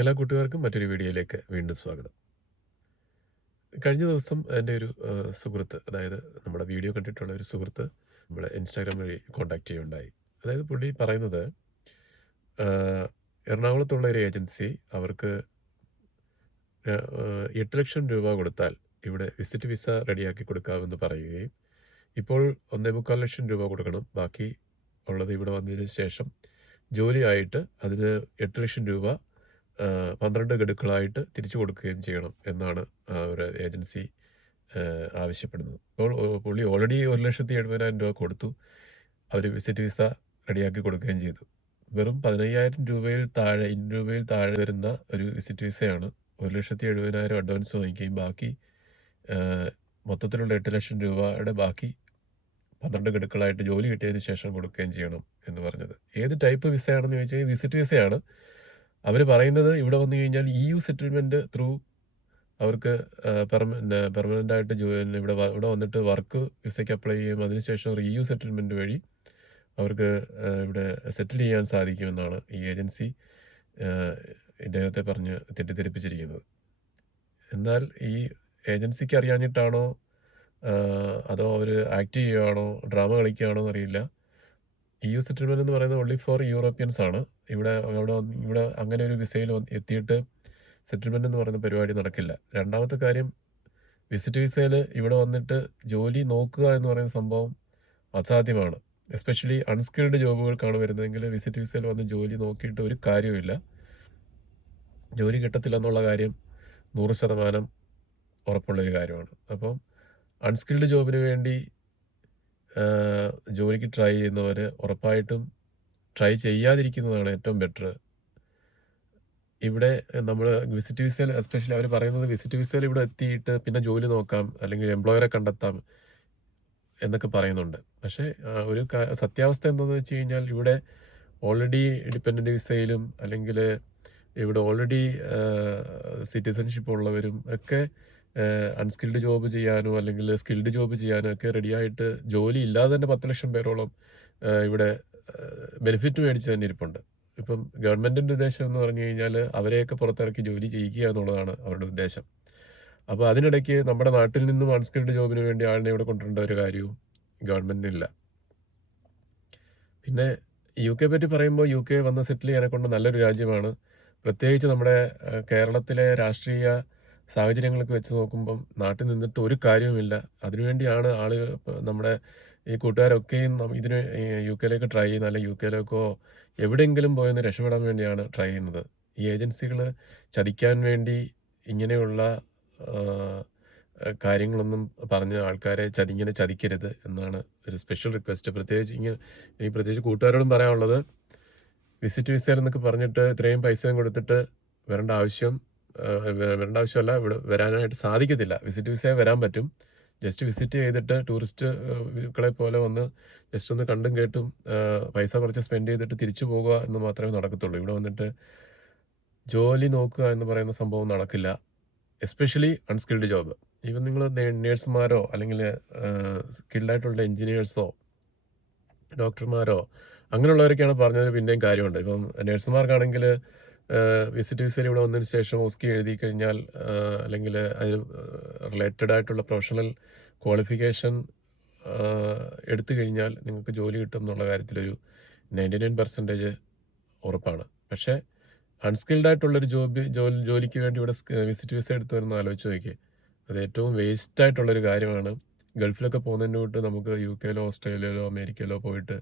എല്ലാ കൂട്ടുകാർക്കും മറ്റൊരു വീഡിയോയിലേക്ക് വീണ്ടും സ്വാഗതം. കഴിഞ്ഞ ദിവസം എൻ്റെ ഒരു സുഹൃത്ത്, അതായത് നമ്മുടെ വീഡിയോ കണ്ടിട്ടുള്ള ഒരു സുഹൃത്ത് നമ്മുടെ ഇൻസ്റ്റാഗ്രാം വഴി കോൺടാക്റ്റ് ചെയ്യുകയുണ്ടായി. അതായത് പുള്ളി പറയുന്നത്, എറണാകുളത്തുള്ള ഒരു ഏജൻസി അവർക്ക് 8,00,000 രൂപ കൊടുത്താൽ ഇവിടെ വിസിറ്റ് വിസ റെഡിയാക്കി കൊടുക്കാമെന്ന് പറയുകയും, ഇപ്പോൾ 1,25,00,000 രൂപ കൊടുക്കണം, ബാക്കി ഉള്ളത് ഇവിടെ വന്നതിന് ശേഷം ജോലിയായിട്ട് അതിന് 8,00,000 രൂപ 12 ഗഡുക്കളായിട്ട് തിരിച്ചു കൊടുക്കുകയും ചെയ്യണം എന്നാണ് ഒരു ഏജൻസി ആവശ്യപ്പെടുന്നത്. അപ്പോൾ പുള്ളി ഓൾറെഡി 1,70,000 രൂപ കൊടുത്തു. അവർ വിസിറ്റ് വിസ റെഡിയാക്കി കൊടുക്കുകയും ചെയ്തു. വെറും 15,000 രൂപയിൽ താഴെ വരുന്ന ഒരു വിസിറ്റ് വിസയാണ് 1,70,000 അഡ്വാൻസ് വാങ്ങിക്കുകയും ബാക്കി മൊത്തത്തിലുള്ള 8,00,000 രൂപയുടെ ബാക്കി 12 ഗഡുക്കളായിട്ട് ജോലി കിട്ടിയതിന് ശേഷം കൊടുക്കുകയും ചെയ്യണം എന്ന് പറഞ്ഞത്. ഏത് ടൈപ്പ് വിസയാണെന്ന് ചോദിച്ചാൽ വിസിറ്റ് വിസയാണ്. അവർ പറയുന്നത് ഇവിടെ വന്നു കഴിഞ്ഞാൽ EU സെറ്റിൽമെൻറ്റ് ത്രൂ അവർക്ക് പെർമനൻ്റ് ആയിട്ട് ഇവിടെ വന്നിട്ട് വർക്ക് വിസയ്ക്ക് അപ്ലൈ ചെയ്യും. അതിനുശേഷം ഒരു EU സെറ്റിൽമെൻറ്റ് വഴി അവർക്ക് ഇവിടെ സെറ്റിൽ ചെയ്യാൻ സാധിക്കുമെന്നാണ് ഈ ഏജൻസി ഇദ്ദേഹത്തെ പറഞ്ഞ് തെറ്റിദ്ധരിപ്പിച്ചിരിക്കുന്നത്. എന്നാൽ ഈ ഏജൻസിക്ക് അറിയാഞ്ഞിട്ടാണോ അതോ അവർ ആക്ട് ചെയ്യുകയാണോ, ഡ്രാമ കളിക്കുകയാണോ എന്നറിയില്ല. EU സെറ്റിൽമെൻറ്റ് എന്ന് പറയുന്നത് ഓൺലി ഫോർ യൂറോപ്യൻസ് ആണ്. ഇവിടെ അങ്ങനെ ഒരു വിസയിൽ എത്തിയിട്ട് സെറ്റിൽമെൻറ്റ് എന്ന് പറയുന്ന പരിപാടി നടക്കില്ല. രണ്ടാമത്തെ കാര്യം, വിസിറ്റ് വിസയിൽ ഇവിടെ വന്നിട്ട് ജോലി നോക്കുക എന്ന് പറയുന്ന സംഭവം അസാധ്യമാണ്. എസ്പെഷ്യലി അൺസ്കിൽഡ് ജോബുകൾക്കാണ് വരുന്നതെങ്കിൽ വിസിറ്റ് വിസയിൽ വന്ന് ജോലി നോക്കിയിട്ട് ഒരു കാര്യവുമില്ല, ജോലി കിട്ടത്തില്ല എന്നുള്ള കാര്യം 100% ഉറപ്പുള്ളൊരു കാര്യമാണ്. അപ്പം അൺസ്കിൽഡ് ജോബിന് വേണ്ടി ജോലിക്ക് ട്രൈ ചെയ്യുന്നവർ ഉറപ്പായിട്ടും ട്രൈ ചെയ്യാതിരിക്കുന്നതാണ് ഏറ്റവും ബെറ്റർ. ഇവിടെ നമ്മൾ വിസിറ്റ് വിസയിൽ, എസ്പെഷ്യലി അവർ പറയുന്നത് വിസിറ്റ് വിസയിൽ ഇവിടെ എത്തിയിട്ട് പിന്നെ ജോലി നോക്കാം, അല്ലെങ്കിൽ എംപ്ലോയറെ കണ്ടെത്താം എന്നൊക്കെ പറയുന്നുണ്ട്. പക്ഷേ ഒരു സത്യാവസ്ഥ എന്താണെന്ന് വെച്ച് കഴിഞ്ഞാൽ, ഇവിടെ ഓൾറെഡി ഡിപ്പെൻഡൻ്റ് വിസയിലും അല്ലെങ്കിൽ ഇവിടെ ഓൾറെഡി സിറ്റിസൺഷിപ്പ് ഉള്ളവരും ഒക്കെ അൺസ്കിൽഡ് ജോബ് ചെയ്യാനോ അല്ലെങ്കിൽ സ്കിൽഡ് ജോബ് ചെയ്യാനോ ഒക്കെ റെഡിയായിട്ട് ജോലി ഇല്ലാതെ തന്നെ 10,00,000 പേരോളം ഇവിടെ ബെനിഫിറ്റ് മേടിച്ച് തന്നെ ഇരിപ്പുണ്ട്. ഇപ്പം ഗവൺമെൻറ്റിൻ്റെ ഉദ്ദേശം എന്ന് പറഞ്ഞു കഴിഞ്ഞാൽ അവരെയൊക്കെ പുറത്തിറക്കി ജോലി ചെയ്യിക്കുക എന്നുള്ളതാണ് അവരുടെ ഉദ്ദേശം. അപ്പോൾ അതിനിടയ്ക്ക് നമ്മുടെ നാട്ടിൽ നിന്നും അൺസ്കിൽഡ് ജോബിന് വേണ്ടി ആളിനെ ഇവിടെ കൊണ്ടുവരേണ്ട ഒരു കാര്യവും ഗവൺമെൻറ്റിനില്ല. പിന്നെ UK പറ്റി പറയുമ്പോൾ, UK വന്ന് സെറ്റിൽ ചെയ്യാനെ കൊണ്ട് നല്ലൊരു രാജ്യമാണ്. പ്രത്യേകിച്ച് നമ്മുടെ കേരളത്തിലെ രാഷ്ട്രീയ സാഹചര്യങ്ങളൊക്കെ വെച്ച് നോക്കുമ്പം നാട്ടിൽ നിന്നിട്ട് ഒരു കാര്യവുമില്ല. അതിനുവേണ്ടിയാണ് ആളുകൾ, നമ്മുടെ ഈ കൂട്ടുകാരൊക്കെയും ഇതിന് UK ട്രൈ ചെയ്യുന്നത്, അല്ലെങ്കിൽ UK എവിടെയെങ്കിലും പോയെന്ന് രക്ഷപ്പെടാൻ വേണ്ടിയാണ് ട്രൈ ചെയ്യുന്നത്. ഈ ഏജൻസികൾ ചതിക്കാൻ വേണ്ടി ഇങ്ങനെയുള്ള കാര്യങ്ങളൊന്നും പറഞ്ഞ് ആൾക്കാരെ ഇങ്ങനെ ചതിക്കരുത് എന്നാണ് ഒരു സ്പെഷ്യൽ റിക്വസ്റ്റ്. പ്രത്യേകിച്ച് കൂട്ടുകാരോടും പറയാനുള്ളത്, വിസിറ്റ് വിസയിൽ എന്നൊക്കെ പറഞ്ഞിട്ട് ഇത്രയും പൈസയും കൊടുത്തിട്ട് വരേണ്ട ആവശ്യമല്ല, ഇവിടെ വരാനായിട്ട് സാധിക്കത്തില്ല. വിസിറ്റ് വിസയിൽ വരാൻ പറ്റും, ജസ്റ്റ് വിസിറ്റ് ചെയ്തിട്ട് ടൂറിസ്റ്റുകളെ പോലെ വന്ന് ജസ്റ്റ് ഒന്ന് കണ്ടും കേട്ടും പൈസ കുറച്ച് സ്പെൻഡ് ചെയ്തിട്ട് തിരിച്ചു പോകുക എന്ന് മാത്രമേ നടക്കത്തുള്ളൂ. ഇവിടെ വന്നിട്ട് ജോലി നോക്കുക എന്ന് പറയുന്ന സംഭവം നടക്കില്ല, എസ്പെഷ്യലി അൺസ്കിൽഡ് ജോബ്. ഈവൻ നിങ്ങൾ നേഴ്സുമാരോ അല്ലെങ്കിൽ സ്കിൽഡായിട്ടുള്ള എൻജിനീയേഴ്സോ ഡോക്ടർമാരോ അങ്ങനെയുള്ളവരൊക്കെയാണ് പറഞ്ഞത് പിന്നെയും കാര്യമുണ്ട്. ഇപ്പം നേഴ്സുമാർക്കാണെങ്കിൽ വിസിറ്റ് വിസയിൽ ഇവിടെ വന്നതിന് ശേഷം OSCE എഴുതി കഴിഞ്ഞാൽ അല്ലെങ്കിൽ അതിന് റിലേറ്റഡ് ആയിട്ടുള്ള പ്രൊഫഷണൽ ക്വാളിഫിക്കേഷൻ എടുത്തു കഴിഞ്ഞാൽ നിങ്ങൾക്ക് ജോലി കിട്ടും എന്നുള്ള കാര്യത്തിലൊരു 99% ഉറപ്പാണ്. പക്ഷേ അൺസ്കിൽഡ് ആയിട്ടുള്ളൊരു ജോലിക്ക് വേണ്ടി ഇവിടെ വിസിറ്റ് വിസ എടുത്തു വരുന്ന ആലോചിച്ച് നോക്കിയേ, അത് ഏറ്റവും വേസ്റ്റ് ആയിട്ടുള്ളൊരു കാര്യമാണ്. ഗൾഫിലൊക്കെ പോകുന്നതിൻ്റെ തൊട്ട് നമുക്ക് UK ഓസ്ട്രേലിയയിലോ അമേരിക്കയിലോ പോയിട്ട്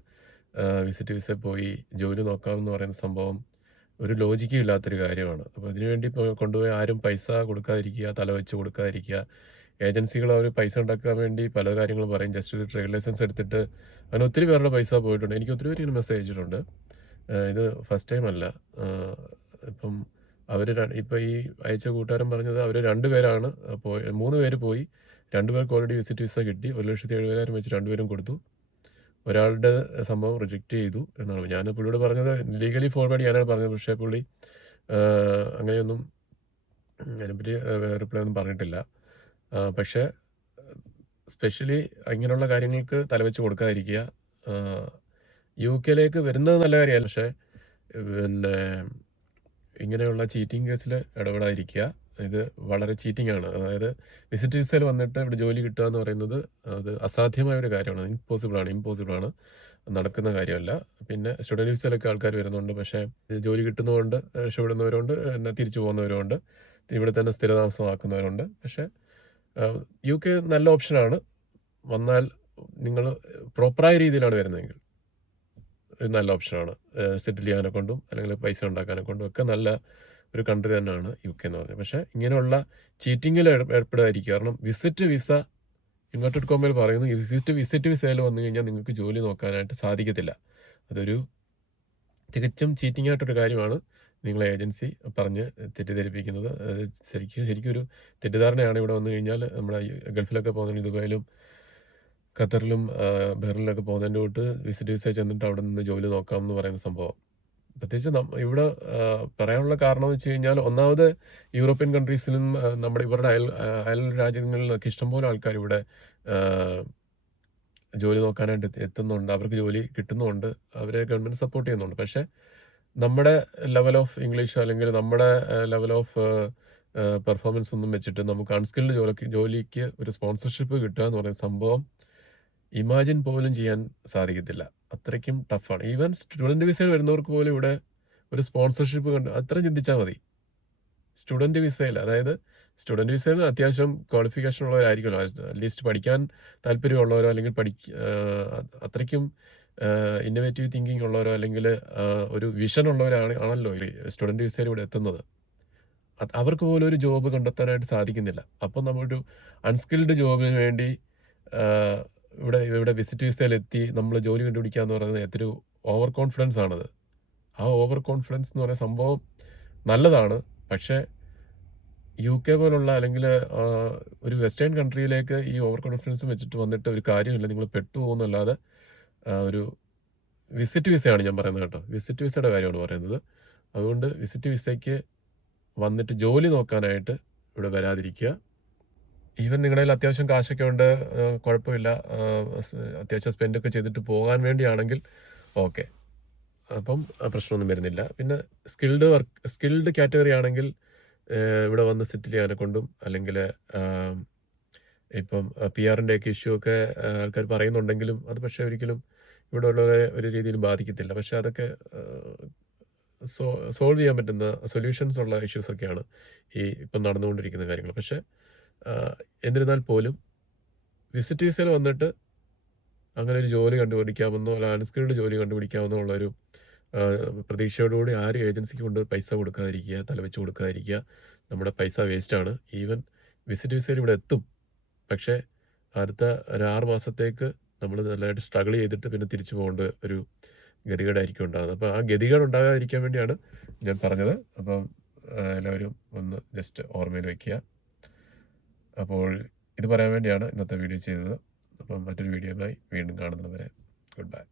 വിസിറ്റ് വിസ പോയി ജോലി നോക്കാമെന്ന് പറയുന്ന സംഭവം ഒരു ലോജിക്കും ഇല്ലാത്തൊരു കാര്യമാണ്. അപ്പോൾ അതിനുവേണ്ടി കൊണ്ടുപോയി ആരും പൈസ കൊടുക്കാതിരിക്കുക, തല വെച്ച് കൊടുക്കാതിരിക്കുക. ഏജൻസികൾ അവർ പൈസ ഉണ്ടാക്കാൻ വേണ്ടി പല കാര്യങ്ങളും പറയും. ജസ്റ്റ് ഒരു ട്രേഡ് ലൈസൻസ് എടുത്തിട്ട് അങ്ങനെ ഒത്തിരി പേരുടെ പൈസ പോയിട്ടുണ്ട്. എനിക്ക് ഒത്തിരി പേര് ഇങ്ങനെ മെസ്സേജ് അയച്ചിട്ടുണ്ട്. ഇത് ഫസ്റ്റ് ടൈം അല്ല. ഇപ്പം ഇപ്പോൾ ഈ അയച്ച കൂട്ടുകാരൻ പറഞ്ഞത് അവർ 2 പേരാണ് 3 പേര് പോയി, 2 പേർക്ക് ഓൾറെഡി വിസിറ്റ് വിസ കിട്ടി. 1,70,000 വെച്ച് 2 പേരും കൊടുത്തു. ഒരാളുടെ സംഭവം റിജക്റ്റ് ചെയ്തു എന്നാണ് ഞാൻ പുള്ളിയോട് പറഞ്ഞത്. ലീഗലി ഫോർവേഡ് ചെയ്യാനാണ് പറഞ്ഞത്, പക്ഷേ പുള്ളി അങ്ങനെയൊന്നും അതിനെപ്പറ്റി റിപ്ലൈ ഒന്നും പറഞ്ഞിട്ടില്ല. പക്ഷേ സ്പെഷ്യലി ഇങ്ങനെയുള്ള കാര്യങ്ങൾക്ക് തലവെച്ച് കൊടുക്കാതിരിക്കുക. UK വരുന്നത് നല്ല കാര്യമല്ല, പക്ഷേ പിന്നെ ഇങ്ങനെയുള്ള ചീറ്റിംഗ് കേസിൽ ഇടപെടാതിരിക്കുക. ഇത് വളരെ ചീറ്റിംഗ് ആണ്. അതായത് വിസിറ്റ് വിസയിൽ വന്നിട്ട് ഇവിടെ ജോലി കിട്ടുക എന്ന് പറയുന്നത് അത് അസാധ്യമായ ഒരു കാര്യമാണ്. ഇമ്പോസിബിൾ ആണ്. നടക്കുന്ന കാര്യമല്ല. പിന്നെ സ്റ്റുഡൻറ് വിസയിലൊക്കെ ആൾക്കാർ വരുന്നുണ്ട്. പക്ഷേ ജോലി കിട്ടുന്നതുകൊണ്ട് രക്ഷപ്പെടുന്നവരുണ്ട്, തിരിച്ചു പോകുന്നവരുണ്ട്, ഇവിടെ തന്നെ സ്ഥിരതാമസമാക്കുന്നവരുണ്ട്. പക്ഷേ യു കെ നല്ല ഓപ്ഷനാണ്. വന്നാൽ നിങ്ങൾ പ്രോപ്പറായ രീതിയിലാണ് വരുന്നതെങ്കിൽ ഒരു നല്ല ഓപ്ഷനാണ്. സെറ്റിൽ ചെയ്യാനെ കൊണ്ടും അല്ലെങ്കിൽ പൈസ ഉണ്ടാക്കാനെ കൊണ്ടും ഒക്കെ നല്ല ഒരു കൺട്രി തന്നെയാണ് യു കെ എന്ന് പറഞ്ഞത്. പക്ഷേ ഇങ്ങനെയുള്ള ചീറ്റിങ്ങിൽ ഏർപ്പെടാതിരിക്കുക. കാരണം വിസിറ്റ് വിസ ഇൻവെർട്ടഡ് കോമയിൽ പറയുന്നു, വിസിറ്റ് വിസയിൽ വന്നു കഴിഞ്ഞാൽ നിങ്ങൾക്ക് ജോലി നോക്കാനായിട്ട് സാധിക്കത്തില്ല. അതൊരു തികച്ചും ചീറ്റിംഗ് ആയിട്ടൊരു കാര്യമാണ് നിങ്ങളെ ഏജൻസി പറഞ്ഞ് തെറ്റിദ്ധരിപ്പിക്കുന്നത്. ശരിക്കും ഒരു തെറ്റിദ്ധാരണയാണ്. ഇവിടെ വന്നു കഴിഞ്ഞാൽ നമ്മുടെ ഗൾഫിലൊക്കെ പോകുന്ന ദുബായിലും ഖത്തറിലും ബഹ്റിനിലൊക്കെ പോകുന്നതിൻ്റെ തൊട്ട് വിസിറ്റ് വിസ ചെന്നിട്ട് അവിടെ നിന്ന് ജോലി നോക്കാം എന്ന് പറയുന്ന സംഭവം. പ്രത്യേകിച്ച് ഇവിടെ പറയാനുള്ള കാരണം എന്ന് വെച്ച് കഴിഞ്ഞാൽ, ഒന്നാമത് യൂറോപ്യൻ കൺട്രീസിലും നമ്മുടെ ഇവരുടെ അയൽ രാജ്യങ്ങളിലൊക്കെ ഇഷ്ടംപോലെ ആൾക്കാർ ഇവിടെ ജോലി നോക്കാനായിട്ട് എത്തുന്നുണ്ട്. അവർക്ക് ജോലി കിട്ടുന്നുണ്ട്, അവരെ ഗവൺമെൻറ് സപ്പോർട്ട് ചെയ്യുന്നുണ്ട്. പക്ഷേ നമ്മുടെ ലെവൽ ഓഫ് ഇംഗ്ലീഷ് അല്ലെങ്കിൽ നമ്മുടെ ലെവൽ ഓഫ് പെർഫോമൻസ് ഒന്നും വെച്ചിട്ട് നമുക്ക് അൺസ്കിൽഡ് ജോലിക്ക് ഒരു സ്പോൺസർഷിപ്പ് കിട്ടുക എന്ന് പറയുന്ന സംഭവം ഇമാജിൻ പോലും ചെയ്യാൻ സാധിക്കത്തില്ല. അത്രയ്ക്കും ടഫാണ്. ഈവൻ സ്റ്റുഡൻറ് വിസയിൽ വരുന്നവർക്ക് പോലും ഇവിടെ ഒരു സ്പോൺസർഷിപ്പ് കണ്ട് അത്ര ചിന്തിച്ചാൽ മതി. സ്റ്റുഡൻറ് വിസയിൽ, അതായത് സ്റ്റുഡൻറ് വിസയിൽ അത്യാവശ്യം ക്വാളിഫിക്കേഷൻ ഉള്ളവരായിരിക്കുമല്ലോ, അറ്റ്ലീസ്റ്റ് പഠിക്കാൻ താല്പര്യമുള്ളവരോ അല്ലെങ്കിൽ അത്രയ്ക്കും ഇന്നോവേറ്റീവ് തിങ്കിങ് ഉള്ളവരോ അല്ലെങ്കിൽ ഒരു വിഷൻ ഉള്ളവരാണല്ലോ ഈ സ്റ്റുഡൻറ് വിസയിൽ ഇവിടെ എത്തുന്നത്. അവർക്ക് പോലും ഒരു ജോബ് കണ്ടെത്താനായിട്ട് സാധിക്കുന്നില്ല. അപ്പം നമ്മളൊരു അൺസ്കിൽഡ് ജോബിന് വേണ്ടി ഇവിടെ വിസിറ്റ് വിസയിലെത്തി നമ്മൾ ജോലി കണ്ടുപിടിക്കുക എന്ന് പറയുന്നത് എത്രയോ ഓവർ കോൺഫിഡൻസ് ആണത്. ആ ഓവർ കോൺഫിഡൻസ് എന്ന് പറയുന്ന സംഭവം നല്ലതാണ്. പക്ഷേ യു കെ പോലുള്ള അല്ലെങ്കിൽ ഒരു വെസ്റ്റേൺ കൺട്രിയിലേക്ക് ഈ ഓവർ കോൺഫിഡൻസ് വെച്ചിട്ട് വന്നിട്ട് ഒരു കാര്യമില്ല. നിങ്ങൾ പെട്ടുപോകുന്നല്ലാതെ ഒരു വിസിറ്റ് വിസയാണ് ഞാൻ പറയുന്നത് കേട്ടോ. വിസിറ്റ് വിസയുടെ കാര്യമാണ് പറയുന്നത്. അതുകൊണ്ട് വിസിറ്റ് വിസയ്ക്ക് വന്നിട്ട് ജോലി നോക്കാനായിട്ട് ഇവിടെ വരാതിരിക്കുക. ഈവൻ നിങ്ങളുടെ കയ്യിൽ അത്യാവശ്യം കാശൊക്കെ ഉണ്ട്, കുഴപ്പമില്ല, അത്യാവശ്യം സ്പെൻഡൊക്കെ ചെയ്തിട്ട് പോകാൻ വേണ്ടിയാണെങ്കിൽ ഓക്കെ, അപ്പം പ്രശ്നമൊന്നും വരുന്നില്ല. പിന്നെ സ്കിൽഡ് കാറ്റഗറി ആണെങ്കിൽ ഇവിടെ വന്ന് സെറ്റിൽ ചെയ്യാനെ കൊണ്ടും അല്ലെങ്കിൽ ഇപ്പം PR-ൻ്റെ ഒക്കെ ഇഷ്യൂ ഒക്കെ ആൾക്കാർ പറയുന്നുണ്ടെങ്കിലും അത് പക്ഷേ ഒരിക്കലും ഇവിടെ ഉള്ളവരെ ഒരു രീതിയിലും ബാധിക്കത്തില്ല. പക്ഷേ അതൊക്കെ സോൾവ് ചെയ്യാൻ പറ്റുന്ന സൊല്യൂഷൻസ് ഉള്ള ഇഷ്യൂസൊക്കെയാണ് ഈ ഇപ്പം നടന്നുകൊണ്ടിരിക്കുന്ന കാര്യങ്ങൾ. പക്ഷേ എന്നിരുന്നാൽ പോലും വിസിറ്റ് വിസയിൽ വന്നിട്ട് അങ്ങനെ ഒരു ജോലി കണ്ടുപിടിക്കാമെന്നോ അല്ല അൺസ്കിൽഡ് ജോലി കണ്ടുപിടിക്കാമെന്നോ ഉള്ളൊരു പ്രതീക്ഷയോടുകൂടി ആരും ഏജൻസിക്ക് കൊണ്ട് പൈസ കൊടുക്കാതിരിക്കുക, തലവെച്ച് കൊടുക്കാതിരിക്കുക. നമ്മുടെ പൈസ വേസ്റ്റാണ്. ഈവൻ വിസിറ്റ് വിസയിൽ ഇവിടെ എത്തും, പക്ഷേ അടുത്ത ഒരു 6 മാസത്തേക്ക് നമ്മൾ നല്ലതായിട്ട് സ്ട്രഗിൾ ചെയ്തിട്ട് പിന്നെ തിരിച്ചു പോകേണ്ട ഒരു ഗതികേടായിരിക്കും ഉണ്ടാകുന്നത്. അപ്പോൾ ആ ഗതികേട് ഉണ്ടാകാതിരിക്കാൻ വേണ്ടിയാണ് ഞാൻ പറഞ്ഞത്. അപ്പം എല്ലാവരും ഒന്ന് ജസ്റ്റ് ഓർമ്മയിൽ വയ്ക്കുക. അപ്പോൾ ഇത് പറയാൻ വേണ്ടിയാണ് ഇന്നത്തെ വീഡിയോ ചെയ്തത്. അപ്പം മറ്റൊരു വീഡിയോയുമായി വീണ്ടും കാണുന്നതുവരെ ഗുഡ് ബൈ.